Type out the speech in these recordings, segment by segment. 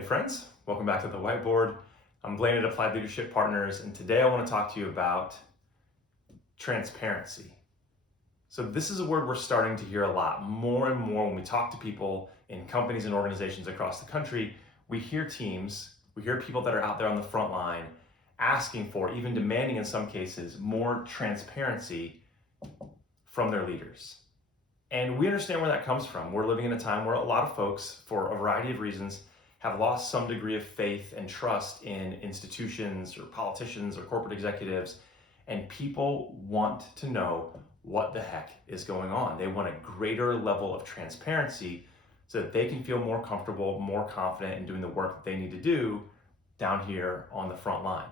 Hey friends, welcome back to the whiteboard. I'm Blayne at Applied Leadership Partners, and today I want to talk to you about transparency. So this is a word we're starting to hear a lot, more and more when we talk to people in companies and organizations across the country. We hear teams, we hear people that are out there on the front line asking for, even demanding in some cases, more transparency from their leaders. And we understand where that comes from. We're living in a time where a lot of folks, for a variety of reasons, have lost some degree of faith and trust in institutions or politicians or corporate executives, and people want to know what the heck is going on. They want a greater level of transparency so that they can feel more comfortable, more confident in doing the work that they need to do down here on the front line.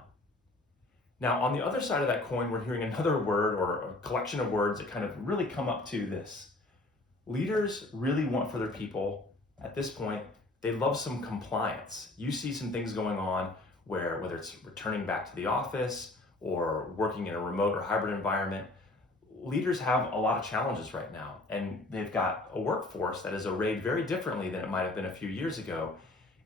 Now, on the other side of that coin, we're hearing another word or a collection of words that kind of really come up to this. Leaders really want for their people, at this point, they love some compliance. You see some things going on where, whether it's returning back to the office or working in a remote or hybrid environment, leaders have a lot of challenges right now. And they've got a workforce that is arrayed very differently than it might have been a few years ago.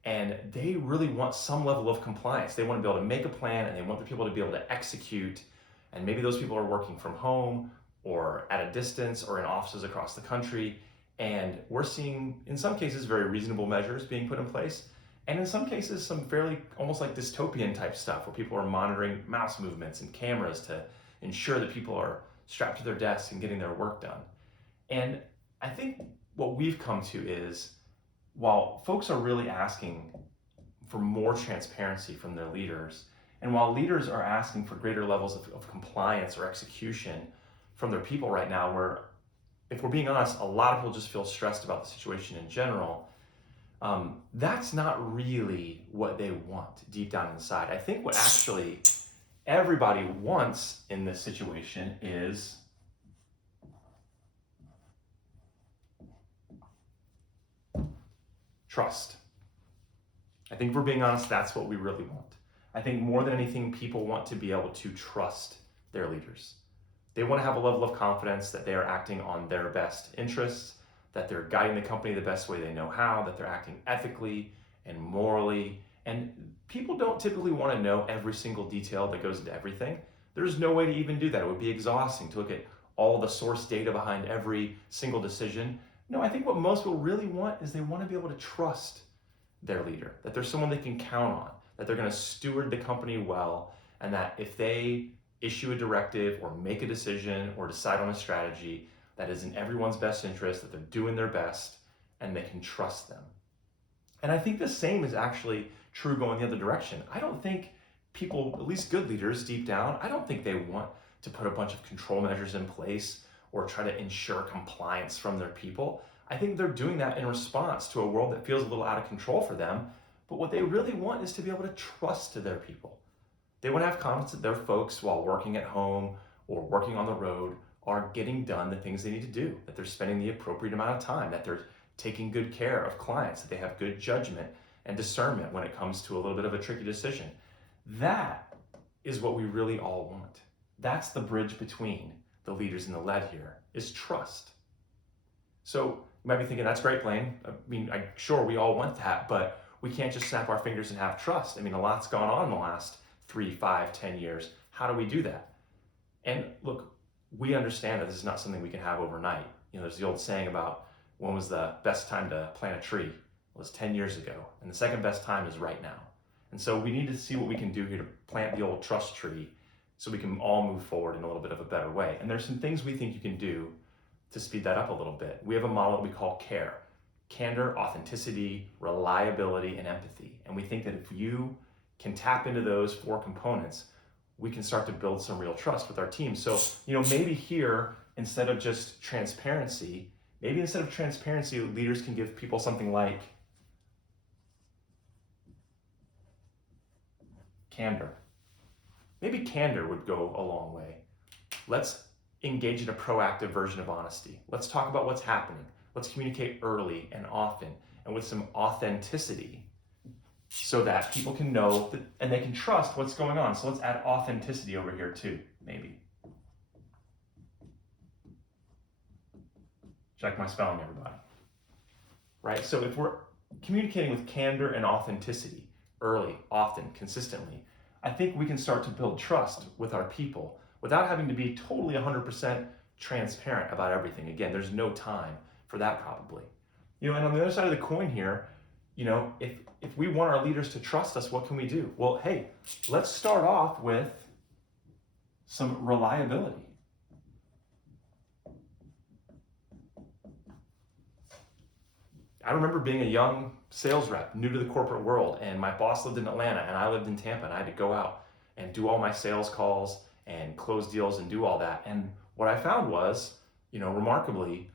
And they really want some level of compliance. They want to be able to make a plan, and they want the people to be able to execute. And maybe those people are working from home or at a distance or in offices across the country. And we're seeing, in some cases, very reasonable measures being put in place. And in some cases, some fairly almost like dystopian type stuff where people are monitoring mouse movements and cameras to ensure that people are strapped to their desks and getting their work done. And I think what we've come to is, while folks are really asking for more transparency from their leaders, and while leaders are asking for greater levels of compliance or execution from their people right now, where, if we're being honest, a lot of people just feel stressed about the situation in general, that's not really what they want deep down inside. I think what actually everybody wants in this situation is trust. I think if we're being honest, that's what we really want. I think more than anything, people want to be able to trust their leaders. They want to have a level of confidence that they are acting on their best interests, that they're guiding the company the best way they know how, that they're acting ethically and morally. And people don't typically want to know every single detail that goes into everything. There's no way to even do that. It would be exhausting to look at all the source data behind every single decision. No, I think what most people really want is they want to be able to trust their leader, that there's someone they can count on, that they're going to steward the company well, and that if they issue a directive or make a decision or decide on a strategy, that is in everyone's best interest, that they're doing their best, and they can trust them. And I think the same is actually true going the other direction. I don't think people, at least good leaders deep down, I don't think they want to put a bunch of control measures in place or try to ensure compliance from their people. I think they're doing that in response to a world that feels a little out of control for them. But what they really want is to be able to trust their people. They want to have confidence that their folks, while working at home or working on the road, are getting done the things they need to do, that they're spending the appropriate amount of time, that they're taking good care of clients, that they have good judgment and discernment when it comes to a little bit of a tricky decision. That is what we really all want. That's the bridge between the leaders and the led here, is trust. So you might be thinking, that's great, Blayne. I mean, sure, we all want that, but we can't just snap our fingers and have trust. I mean, a lot's gone on in the last 3, 5, 10 years. How do we do that? And look, we understand that this is not something we can have overnight. You know, there's the old saying about when was the best time to plant a tree? It was 10 years ago. And the second best time is right now. And so we need to see what we can do here to plant the old trust tree so we can all move forward in a little bit of a better way. And there's some things we think you can do to speed that up a little bit. We have a model that we call CARE: candor, authenticity, reliability, and empathy. And we think that if you can tap into those 4 components, we can start to build some real trust with our team. So, maybe here, instead of just transparency, leaders can give people something like candor. Maybe candor would go a long way. Let's engage in a proactive version of honesty. Let's talk about what's happening. Let's communicate early and often and with some authenticity, so that people can know that, and they can trust what's going on. So let's add authenticity over here too, maybe. Check my spelling, everybody. Right? So if we're communicating with candor and authenticity early, often, consistently, I think we can start to build trust with our people without having to be totally 100% transparent about everything. Again, there's no time for that probably. And on the other side of the coin here, if we want our leaders to trust us, what can we do? Well, hey, let's start off with some reliability. I remember being a young sales rep, new to the corporate world, and my boss lived in Atlanta and I lived in Tampa, and I had to go out and do all my sales calls and close deals and do all that. And what I found was, remarkably,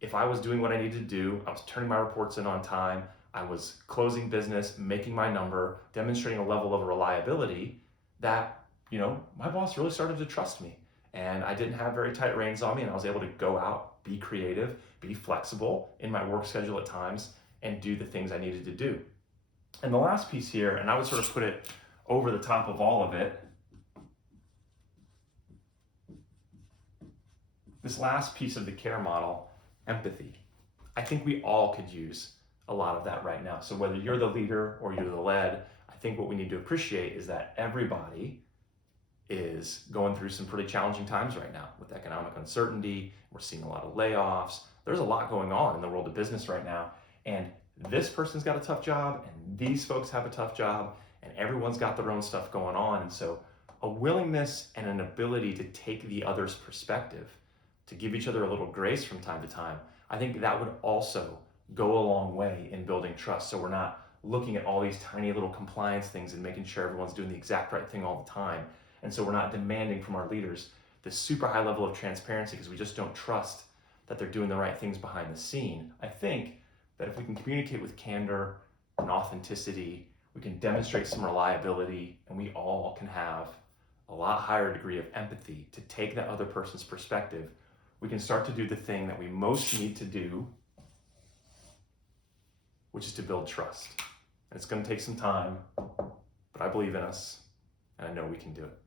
if I was doing what I needed to do, I was turning my reports in on time, I was closing business, making my number, demonstrating a level of reliability that, my boss really started to trust me. And I didn't have very tight reins on me, and I was able to go out, be creative, be flexible in my work schedule at times, and do the things I needed to do. And the last piece here, and I would sort of put it over the top of all of it, this last piece of the care model, empathy. I think we all could use a lot of that right now. So whether you're the leader or you're the led, I think what we need to appreciate is that everybody is going through some pretty challenging times right now with economic uncertainty. We're seeing a lot of layoffs. There's a lot going on in the world of business right now. And this person's got a tough job, and these folks have a tough job, and everyone's got their own stuff going on. And so a willingness and an ability to take the other's perspective, to give each other a little grace from time to time, I think that would also go a long way in building trust. So we're not looking at all these tiny little compliance things and making sure everyone's doing the exact right thing all the time. And so we're not demanding from our leaders this super high level of transparency because we just don't trust that they're doing the right things behind the scene. I think that if we can communicate with candor and authenticity, we can demonstrate some reliability, and we all can have a lot higher degree of empathy to take that other person's perspective, we can start to do the thing that we most need to do, which is to build trust. And it's going to take some time, but I believe in us, and I know we can do it.